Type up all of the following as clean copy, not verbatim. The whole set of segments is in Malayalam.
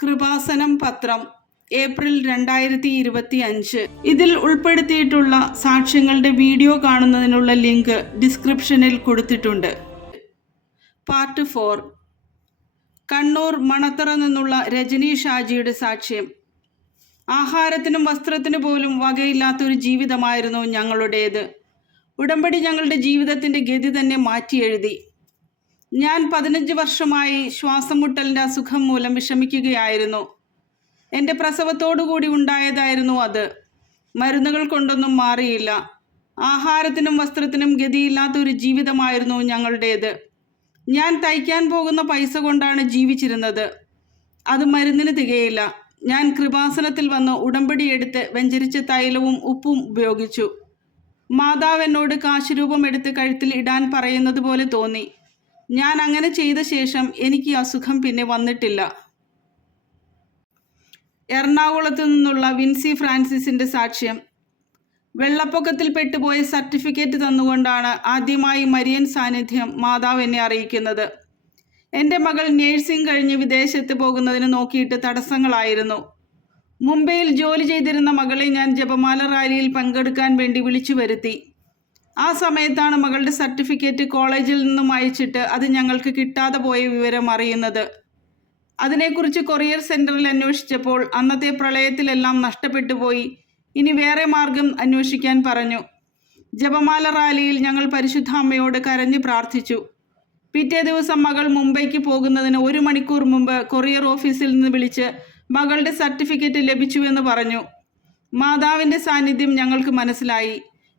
കൃപാസനം പത്രം ഏപ്രിൽ 2025. ഇതിൽ ഉൾപ്പെടുത്തിയിട്ടുള്ള സാക്ഷ്യങ്ങളുടെ വീഡിയോ കാണുന്നതിനുള്ള ലിങ്ക് ഡിസ്ക്രിപ്ഷനിൽ കൊടുത്തിട്ടുണ്ട്. പാർട്ട് 4. കണ്ണൂർ മണത്തറ നിന്നുള്ള രജനി ഷാജിയുടെ സാക്ഷ്യം. ആഹാരത്തിനും വസ്ത്രത്തിനു പോലും വകയില്ലാത്തൊരു ജീവിതമായിരുന്നു ഞങ്ങളുടേത്. ഉടമ്പടി ഞങ്ങളുടെ ജീവിതത്തിൻ്റെ ഗതി തന്നെ മാറ്റിയെഴുതി. ഞാൻ 15 വർഷമായി ശ്വാസം മുട്ടലിൻ്റെ അസുഖം മൂലം വിഷമിക്കുകയായിരുന്നു. എൻ്റെ പ്രസവത്തോടുകൂടി ഉണ്ടായതായിരുന്നു അത്. മരുന്നുകൾ കൊണ്ടൊന്നും മാറിയില്ല. ആഹാരത്തിനും വസ്ത്രത്തിനും ഗതിയില്ലാത്തൊരു ജീവിതമായിരുന്നു ഞങ്ങളുടേത്. ഞാൻ തയ്ക്കാൻ പോകുന്ന പൈസ കൊണ്ടാണ് ജീവിച്ചിരുന്നത്. അത് മരുന്നിന് തികയില്ല. ഞാൻ കൃപാസനത്തിൽ വന്ന് ഉടമ്പടി എടുത്ത് വെഞ്ചരിച്ച തൈലവും ഉപ്പും ഉപയോഗിച്ചു. മാതാവ് എന്നോട് കാശുരൂപം എടുത്ത് കഴുത്തിൽ ഇടാൻ പറയുന്നത് പോലെ തോന്നി. ഞാൻ അങ്ങനെ ചെയ്ത ശേഷം എനിക്ക് അസുഖം പിന്നെ വന്നിട്ടില്ല. എറണാകുളത്തു നിന്നുള്ള വിൻസി ഫ്രാൻസിസിൻ്റെ സാക്ഷ്യം. വെള്ളപ്പൊക്കത്തിൽ പെട്ടുപോയ സർട്ടിഫിക്കറ്റ് തന്നുകൊണ്ടാണ് ആദ്യമായി മരിയൻ സാന്നിധ്യം മാതാവ് എന്നെ അറിയിക്കുന്നത്. എൻ്റെ മകൾ നേഴ്സിംഗ് കഴിഞ്ഞ് വിദേശത്ത് പോകുന്നതിന് നോക്കിയിട്ട് തടസ്സങ്ങളായിരുന്നു. മുംബൈയിൽ ജോലി ചെയ്തിരുന്ന മകളെ ഞാൻ ജപമാല റാലിയിൽ പങ്കെടുക്കാൻ വേണ്ടി വിളിച്ചു വരുത്തി. ആ സമയത്താണ് മകളുടെ സർട്ടിഫിക്കറ്റ് കോളേജിൽ നിന്നും അയച്ചിട്ട് അത് ഞങ്ങൾക്ക് കിട്ടാതെ പോയ വിവരം അറിയുന്നത്. അതിനെക്കുറിച്ച് കൊറിയർ സെൻറ്ററിൽ അന്വേഷിച്ചപ്പോൾ അന്നത്തെ പ്രളയത്തിലെല്ലാം നഷ്ടപ്പെട്ടു പോയി. ഇനി വേറെ മാർഗം അന്വേഷിക്കാൻ പറഞ്ഞു. ജപമാല റാലിയിൽ ഞങ്ങൾ പരിശുദ്ധ അമ്മയോട് കരഞ്ഞു പ്രാർത്ഥിച്ചു. പിറ്റേ ദിവസം മകൾ മുംബൈക്ക് പോകുന്നതിന് 1 മണിക്കൂർ മുമ്പ് കൊറിയർ ഓഫീസിൽ നിന്ന് വിളിച്ച് മകളുടെ സർട്ടിഫിക്കറ്റ് ലഭിച്ചുവെന്ന് പറഞ്ഞു. മാതാവിൻ്റെ സാന്നിധ്യം ഞങ്ങൾക്ക് മനസ്സിലായി.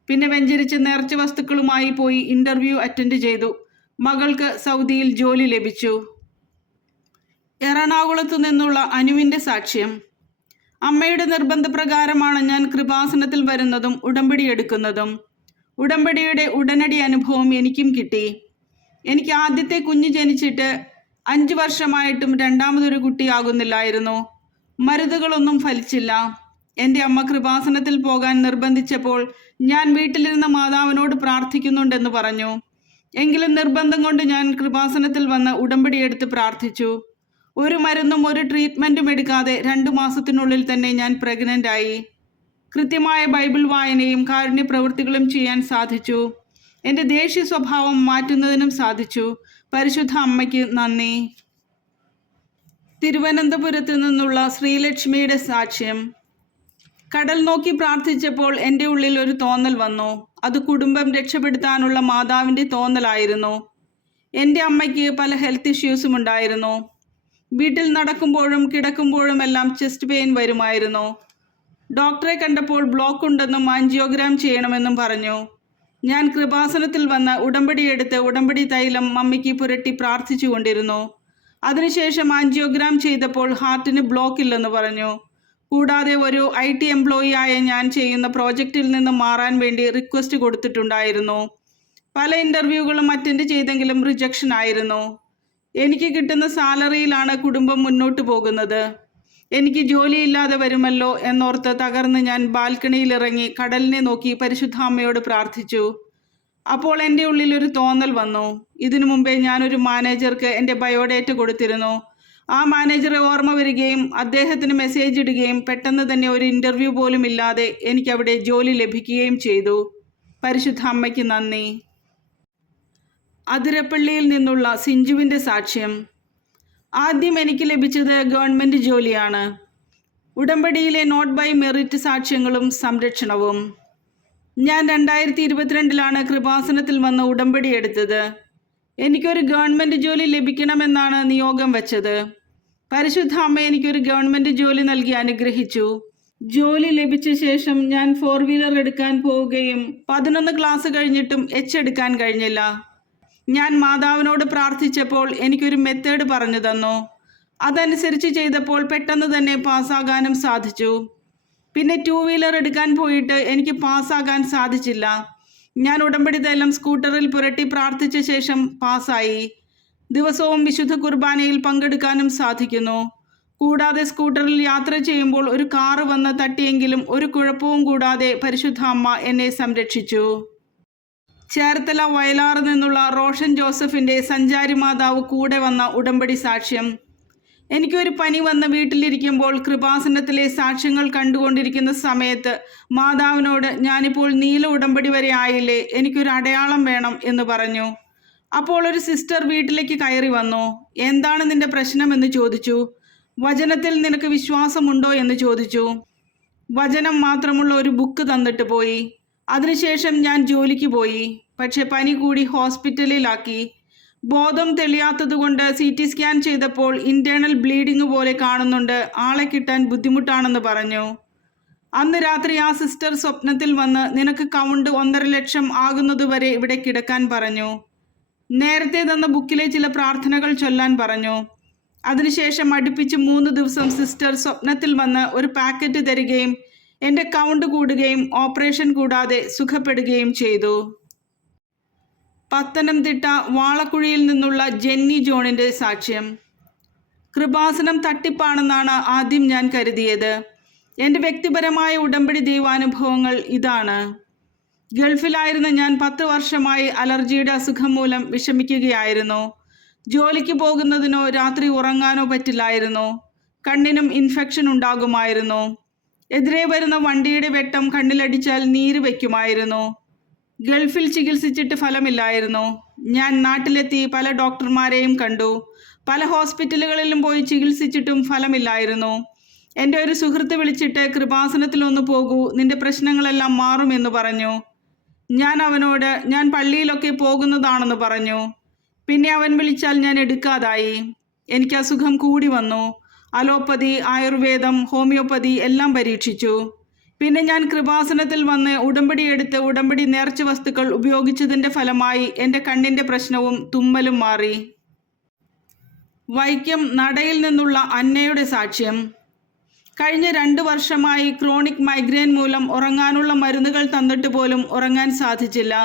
പിന്നെ വെഞ്ചരിച്ച് നേർച്ച വസ്തുക്കളുമായി പോയി ഇൻ്റർവ്യൂ അറ്റൻഡ് ചെയ്തു. മകൾക്ക് സൗദിയിൽ ജോലി ലഭിച്ചു. എറണാകുളത്തു നിന്നുള്ള അനുവിൻ്റെ സാക്ഷ്യം. അമ്മയുടെ നിർബന്ധപ്രകാരമാണ് ഞാൻ കൃപാസനത്തിൽ വരുന്നതും ഉടമ്പടി എടുക്കുന്നതും. ഉടമ്പടിയുടെ ഉടനടി അനുഭവം എനിക്കും കിട്ടി. എനിക്ക് ആദ്യത്തെ കുഞ്ഞ് ജനിച്ചിട്ട് 5 വർഷമായിട്ടും രണ്ടാമതൊരു കുട്ടിയാകുന്നില്ലായിരുന്നു. മരുന്നുകളൊന്നും ഫലിച്ചില്ല. എൻ്റെ അമ്മ കൃപാസനത്തിൽ പോകാൻ നിർബന്ധിച്ചപ്പോൾ ഞാൻ വീട്ടിലിരുന്ന മാതാവിനോട് പ്രാർത്ഥിക്കുന്നുണ്ടെന്ന് പറഞ്ഞു. എങ്കിലും നിർബന്ധം കൊണ്ട് ഞാൻ കൃപാസനത്തിൽ വന്ന് ഉടമ്പടി എടുത്ത് പ്രാർത്ഥിച്ചു. ഒരു മരുന്നും ഒരു ട്രീറ്റ്മെൻറ്റും എടുക്കാതെ 2 മാസത്തിനുള്ളിൽ തന്നെ ഞാൻ പ്രഗ്നൻ്റായി. കൃത്യമായ ബൈബിൾ വായനയും കാരുണ്യ പ്രവൃത്തികളും ചെയ്യാൻ സാധിച്ചു. എൻ്റെ ദേഷ്യ സ്വഭാവം മാറ്റുന്നതിനും സാധിച്ചു. പരിശുദ്ധ അമ്മയ്ക്ക് നന്ദി. തിരുവനന്തപുരത്ത് നിന്നുള്ള ശ്രീലക്ഷ്മിയുടെ സാക്ഷ്യം. കടൽ നോക്കി പ്രാർത്ഥിച്ചപ്പോൾ എൻ്റെ ഉള്ളിൽ ഒരു തോന്നൽ വന്നു. അത് കുടുംബം രക്ഷപ്പെടുത്താനുള്ള മാതാവിൻ്റെ തോന്നലായിരുന്നു. എൻ്റെ അമ്മയ്ക്ക് പല ഹെൽത്ത് ഇഷ്യൂസും ഉണ്ടായിരുന്നു. വീട്ടിൽ നടക്കുമ്പോഴും കിടക്കുമ്പോഴും എല്ലാം ചെസ്റ്റ് പെയിൻ വരുമായിരുന്നു. ഡോക്ടറെ കണ്ടപ്പോൾ ബ്ലോക്ക് ഉണ്ടെന്നും ആൻജിയോഗ്രാം ചെയ്യണമെന്നും പറഞ്ഞു. ഞാൻ കൃപാസനത്തിൽ വന്ന് ഉടമ്പടി എടുത്ത് ഉടമ്പടി തൈലം മമ്മിക്ക് പുരട്ടി പ്രാർത്ഥിച്ചു കൊണ്ടിരുന്നു. അതിനുശേഷം ആൻജിയോഗ്രാം ചെയ്തപ്പോൾ ഹാർട്ടിന് ബ്ലോക്ക് ഇല്ലെന്ന് പറഞ്ഞു. കൂടാതെ ഒരു IT എംപ്ലോയി ആയ ഞാൻ ചെയ്യുന്ന പ്രോജക്റ്റിൽ നിന്ന് മാറാൻ വേണ്ടി റിക്വസ്റ്റ് കൊടുത്തിട്ടുണ്ടായിരുന്നു. പല ഇൻ്റർവ്യൂകളും അറ്റൻഡ് ചെയ്തെങ്കിലും റിജക്ഷൻ ആയിരുന്നു. എനിക്ക് കിട്ടുന്ന സാലറിയിലാണ് കുടുംബം മുന്നോട്ട് പോകുന്നത്. എനിക്ക് ജോലിയില്ലാതെ വരുമല്ലോ എന്നോർത്ത് തകർന്ന് ഞാൻ ബാൽക്കണിയിലിറങ്ങി കടലിനെ നോക്കി പരിശുദ്ധ അമ്മയോട് പ്രാർത്ഥിച്ചു. അപ്പോൾ എൻ്റെ ഉള്ളിൽ ഒരു തോന്നൽ വന്നു. ഇതിനു മുമ്പേ ഞാനൊരു മാനേജർക്ക് എൻ്റെ ബയോഡേറ്റ കൊടുത്തിരുന്നു. ആ മാനേജറെ ഓർമ്മ വരികയും അദ്ദേഹത്തിന് മെസ്സേജ് ഇടുകയും പെട്ടെന്ന് തന്നെ ഒരു ഇൻ്റർവ്യൂ പോലും ഇല്ലാതെ എനിക്കവിടെ ജോലി ലഭിക്കുകയും ചെയ്തു. പരിശുദ്ധ അമ്മയ്ക്ക് നന്ദി. അതിരപ്പള്ളിയിൽ നിന്നുള്ള സിഞ്ചുവിൻ്റെ സാക്ഷ്യം. ആദ്യം എനിക്ക് ലഭിച്ചത് ഗവൺമെൻറ് ജോലിയാണ്. ഉടമ്പടിയിലെ നോട്ട് ബൈ മെറിറ്റ് സാക്ഷ്യങ്ങളും സംരക്ഷണവും. ഞാൻ 2022 കൃപാസനത്തിൽ വന്ന് ഉടമ്പടി എടുത്തത്. എനിക്കൊരു ഗവൺമെൻറ് ജോലി ലഭിക്കണമെന്നാണ് നിയോഗം വെച്ചത്. പരിശുദ്ധ അമ്മ എനിക്കൊരു ഗവൺമെൻറ് ജോലി നൽകി അനുഗ്രഹിച്ചു. ജോലി ലഭിച്ച ശേഷം ഞാൻ 4 വീലർ എടുക്കാൻ പോവുകയും 11 ക്ലാസ് കഴിഞ്ഞിട്ടും എടുക്കാൻ കഴിഞ്ഞില്ല. ഞാൻ മാതാവിനോട് പ്രാർത്ഥിച്ചപ്പോൾ എനിക്കൊരു മെത്തേഡ് പറഞ്ഞു തന്നു. അതനുസരിച്ച് ചെയ്തപ്പോൾ പെട്ടെന്ന് തന്നെ പാസ്സാകാനും സാധിച്ചു. പിന്നെ 2 വീലർ എടുക്കാൻ പോയിട്ട് എനിക്ക് പാസ്സാകാൻ സാധിച്ചില്ല. ഞാൻ ഉടമ്പടി തൈലം സ്കൂട്ടറിൽ പുരട്ടി പ്രാർത്ഥിച്ച ശേഷം പാസ്സായി. ദിവസവും വിശുദ്ധ കുർബാനയിൽ പങ്കെടുക്കാനും സാധിക്കുന്നു. കൂടാതെ സ്കൂട്ടറിൽ യാത്ര ചെയ്യുമ്പോൾ ഒരു കാറ് വന്ന് തട്ടിയെങ്കിലും ഒരു കുഴപ്പവും കൂടാതെ പരിശുദ്ധ അമ്മ എന്നെ സംരക്ഷിച്ചു. ചേർത്തല വയലാറ് നിന്നുള്ള റോഷൻ ജോസഫിൻ്റെ സഞ്ചാരി മാതാവ് കൂടെ വന്ന ഉടമ്പടി സാക്ഷ്യം. എനിക്കൊരു പനി വന്ന് വീട്ടിലിരിക്കുമ്പോൾ കൃപാസനത്തിലെ സാക്ഷ്യങ്ങൾ കണ്ടുകൊണ്ടിരിക്കുന്ന സമയത്ത് മാതാവിനോട് ഞാനിപ്പോൾ നീല ഉടമ്പടി വരെ ആയില്ലേ, എനിക്കൊരു അടയാളം വേണം എന്ന് പറഞ്ഞു. അപ്പോൾ ഒരു സിസ്റ്റർ വീട്ടിലേക്ക് കയറി വന്നു. എന്താണ് നിന്റെ പ്രശ്നമെന്ന് ചോദിച്ചു. വചനത്തിൽ നിനക്ക് വിശ്വാസമുണ്ടോ എന്ന് ചോദിച്ചു. വചനം മാത്രമുള്ള ഒരു ബുക്ക് തന്നിട്ട് പോയി. അതിനുശേഷം ഞാൻ ജോലിക്ക് പോയി. പക്ഷെ പനി കൂടി ഹോസ്പിറ്റലിലാക്കി. ബോധം തെളിയാത്തതുകൊണ്ട് CT സ്കാൻ ചെയ്തപ്പോൾ ഇന്റേണൽ ബ്ലീഡിംഗ് പോലെ കാണുന്നുണ്ട്, ആളെ കിട്ടാൻ ബുദ്ധിമുട്ടാണെന്ന് പറഞ്ഞു. അന്ന് രാത്രി ആ സിസ്റ്റർ സ്വപ്നത്തിൽ വന്ന് നിനക്ക് കൗണ്ട് 1.5 ലക്ഷം ആകുന്നതുവരെ ഇവിടെ കിടക്കാൻ പറഞ്ഞു. നേരത്തെ തന്ന ബുക്കിലെ ചില പ്രാർത്ഥനകൾ ചൊല്ലാൻ പറഞ്ഞു. അതിനുശേഷം അടുപ്പിച്ച് 3 ദിവസം സിസ്റ്റർ സ്വപ്നത്തിൽ വന്ന് ഒരു പാക്കറ്റ് തരികയും എൻ്റെ കൗണ്ട് കൂടുകയും ഓപ്പറേഷൻ കൂടാതെ സുഖപ്പെടുകയും ചെയ്തു. പത്തനംതിട്ട വാളക്കുഴിയിൽ നിന്നുള്ള ജെന്നി ജോണിൻ്റെ സാക്ഷ്യം. കൃപാസനം തട്ടിപ്പാണെന്നാണ് ആദ്യം ഞാൻ കരുതിയത്. എൻ്റെ വ്യക്തിപരമായ ഉടമ്പടി ദൈവാനുഭവങ്ങൾ ഇതാണ്. ഗൾഫിലായിരുന്ന ഞാൻ 10 വർഷമായി അലർജിയുടെ അസുഖം മൂലം വിഷമിക്കുകയായിരുന്നു. ജോലിക്ക് പോകുന്നതിനോ രാത്രി ഉറങ്ങാനോ പറ്റില്ലായിരുന്നു. കണ്ണിനും ഇൻഫെക്ഷൻ ഉണ്ടാകുമായിരുന്നു. എതിരെ വരുന്ന വണ്ടിയുടെ വെട്ടം കണ്ണിലടിച്ചാൽ നീര് വയ്ക്കുമായിരുന്നു. ഗൾഫിൽ ചികിത്സിച്ചിട്ട് ഫലമില്ലായിരുന്നു. ഞാൻ നാട്ടിലെത്തി പല ഡോക്ടർമാരെയും കണ്ടു. പല ഹോസ്പിറ്റലുകളിലും പോയി ചികിത്സിച്ചിട്ടും ഫലമില്ലായിരുന്നു. എൻ്റെ ഒരു സുഹൃത്ത് വിളിച്ചിട്ട് കൃപാസനത്തിലൊന്ന് പോകൂ, നിന്റെ പ്രശ്നങ്ങളെല്ലാം മാറുമെന്ന് പറഞ്ഞു. ഞാൻ അവനോട് ഞാൻ പള്ളിയിലൊക്കെ പോകുന്നതാണെന്ന് പറഞ്ഞു. പിന്നെ അവൻ വിളിച്ചാൽ ഞാൻ എടുക്കാതായി. എനിക്ക് അസുഖം കൂടി വന്നു. അലോപ്പതി, ആയുർവേദം, ഹോമിയോപ്പതി എല്ലാം പരീക്ഷിച്ചു. പിന്നെ ഞാൻ കൃപാസനത്തിൽ വന്ന് ഉടമ്പടി എടുത്ത് ഉടമ്പടി നേർച്ച വസ്തുക്കൾ ഉപയോഗിച്ചതിൻ്റെ ഫലമായി എൻ്റെ കണ്ണിൻ്റെ പ്രശ്നവും തുമ്മലും മാറി. വൈക്കം നടയിൽ നിന്നുള്ള അന്നയുടെ സാക്ഷ്യം. കഴിഞ്ഞ 2 വർഷമായി ക്രോണിക് മൈഗ്രെയിൻ മൂലം ഉറങ്ങാനുള്ള മരുന്നുകൾ തന്നിട്ട് പോലും ഉറങ്ങാൻ സാധിച്ചില്ല.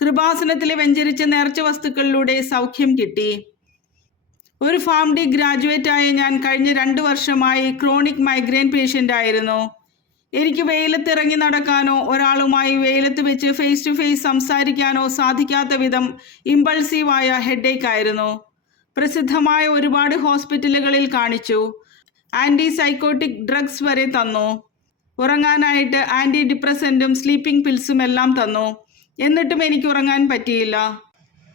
കൃപാസനത്തിലെ വെഞ്ചരിച്ച നേർച്ച വസ്തുക്കളിലൂടെ സൗഖ്യം കിട്ടി. ഒരു ഫാം ഡി ഗ്രാജുവേറ്റായ ഞാൻ കഴിഞ്ഞ 2 വർഷമായി ക്രോണിക് മൈഗ്രെയിൻ പേഷ്യൻ്റ് ആയിരുന്നു. എനിക്ക് വെയിലത്തിറങ്ങി നടക്കാനോ ഒരാളുമായി വെയിലത്ത് വെച്ച് ഫേസ് ടു ഫേസ് സംസാരിക്കാനോ സാധിക്കാത്ത വിധം ഇമ്പൾസീവായ ഹെഡേക്ക് ആയിരുന്നു. പ്രസിദ്ധമായ ഒരുപാട് ഹോസ്പിറ്റലുകളിൽ കാണിച്ചു. ആൻറ്റി സൈക്കോട്ടിക് ഡ്രഗ്സ് വരെ തന്നു. ഉറങ്ങാനായിട്ട് ആൻറ്റി ഡിപ്രസൻറ്റും സ്ലീപ്പിംഗ് പിൽസും എല്ലാം തന്നു. എന്നിട്ടും എനിക്ക് ഉറങ്ങാൻ പറ്റിയില്ല.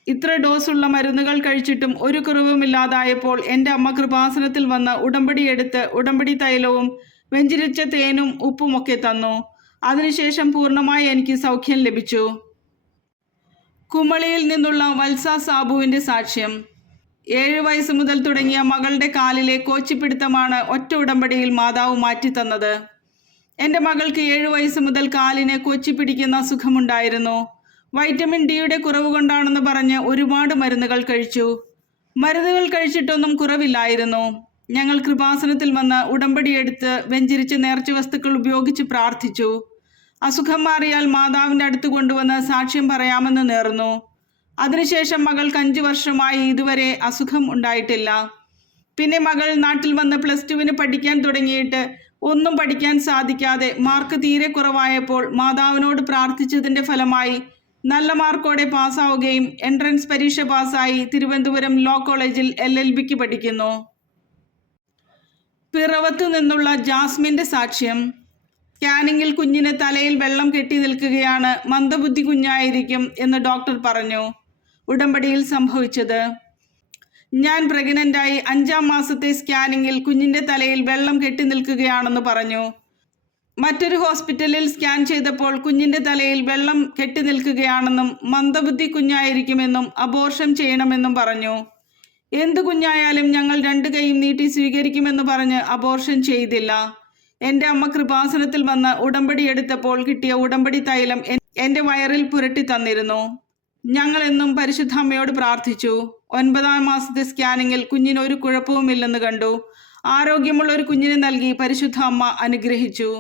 ഇത്ര ഡോസുള്ള മരുന്നുകൾ കഴിച്ചിട്ടും ഒരു കുറവുമില്ലാതായപ്പോൾ എൻ്റെ അമ്മ കൃപാസനത്തിൽ വന്ന് ഉടമ്പടി എടുത്ത് ഉടമ്പടി തൈലവും വെഞ്ചരിച്ച തേനും ഉപ്പുമൊക്കെ തന്നു. അതിനുശേഷം പൂർണ്ണമായി എനിക്ക് സൗഖ്യം ലഭിച്ചു. കുമളിയിൽ നിന്നുള്ള വത്സ സാബുവിൻ്റെ സാക്ഷ്യം. 7 വയസ്സ് മുതൽ തുടങ്ങിയ മകളുടെ കാലിലെ കോച്ചിപ്പിടുത്തമാണ് ഒറ്റ ഉടമ്പടിയിൽ മാതാവ് മാറ്റിത്തന്നത്. എൻ്റെ മകൾക്ക് 7 വയസ്സ് മുതൽ കാലിന് കോച്ചിപ്പിടിക്കുന്ന അസുഖമുണ്ടായിരുന്നു. വൈറ്റമിൻ ഡിയുടെ കുറവ് കൊണ്ടാണെന്ന് പറഞ്ഞ് ഒരുപാട് മരുന്നുകൾ കഴിച്ചു. മരുന്നുകൾ കഴിച്ചിട്ടൊന്നും കുറവില്ലായിരുന്നു. ഞങ്ങൾ കൃപാസനത്തിൽ വന്ന് ഉടമ്പടി എടുത്ത് വെഞ്ചരിച്ച് നേർച്ച വസ്തുക്കൾ ഉപയോഗിച്ച് പ്രാർത്ഥിച്ചു. അസുഖം മാറിയാൽ മാതാവിൻ്റെ അടുത്ത് കൊണ്ടുവന്ന് സാക്ഷ്യം പറയാമെന്ന് നേർന്നു. അതിനുശേഷം മകൾക്ക് 5 വർഷമായി ഇതുവരെ അസുഖം ഉണ്ടായിട്ടില്ല. പിന്നെ മകൾ നാട്ടിൽ വന്ന് +2 പഠിക്കാൻ തുടങ്ങിയിട്ട് ഒന്നും പഠിക്കാൻ സാധിക്കാതെ മാർക്ക് തീരെ കുറവായപ്പോൾ മാതാവിനോട് പ്രാർത്ഥിച്ചതിൻ്റെ ഫലമായി നല്ല മാർക്കോടെ പാസ്സാവുകയും എൻട്രൻസ് പരീക്ഷ പാസ്സായി തിരുവനന്തപുരം ലോ കോളേജിൽ LLBക്ക് പഠിക്കുന്നു. പിറവത്തു നിന്നുള്ള ജാസ്മിൻ്റെ സാക്ഷ്യം. സ്കാനിങ്ങിൽ കുഞ്ഞിന് തലയിൽ വെള്ളം കെട്ടി നിൽക്കുകയാണ്, മന്ദബുദ്ധി കുഞ്ഞായിരിക്കും എന്ന് ഡോക്ടർ പറഞ്ഞു. ഉടമ്പടിയിൽ സംഭവിച്ചത്. ഞാൻ പ്രഗ്നൻ്റായി 5-ാം മാസത്തെ സ്കാനിങ്ങിൽ കുഞ്ഞിൻ്റെ തലയിൽ വെള്ളം കെട്ടി നിൽക്കുകയാണെന്ന് പറഞ്ഞു. മറ്റൊരു ഹോസ്പിറ്റലിൽ സ്കാൻ ചെയ്തപ്പോൾ കുഞ്ഞിൻ്റെ തലയിൽ വെള്ളം കെട്ടി നിൽക്കുകയാണെന്നും മന്ദബുദ്ധി കുഞ്ഞായിരിക്കുമെന്നും അബോർഷൻ ചെയ്യണമെന്നും പറഞ്ഞു. എന്തു കുഞ്ഞായാലും ഞങ്ങൾ 2 കൈയും നീട്ടി സ്വീകരിക്കുമെന്ന് പറഞ്ഞ് അബോർഷൻ ചെയ്തില്ല. എൻ്റെ അമ്മ കൃപാസനത്തിൽ വന്ന് ഉടമ്പടി എടുത്തപ്പോൾ കിട്ടിയ ഉടമ്പടി തൈലം എൻ്റെ വയറിൽ പുരട്ടി തന്നിരുന്നു. ഞങ്ങൾ എന്നും പരിശുദ്ധ അമ്മയോട് പ്രാർത്ഥിച്ചു. 9-ാം മാസത്തെ സ്കാനിങ്ങിൽ കുഞ്ഞിന് ഒരു കുഴപ്പവുമില്ലെന്ന് കണ്ടു. ആരോഗ്യമുള്ള ഒരു കുഞ്ഞിനെ നൽകി പരിശുദ്ധ അമ്മ അനുഗ്രഹിച്ചു.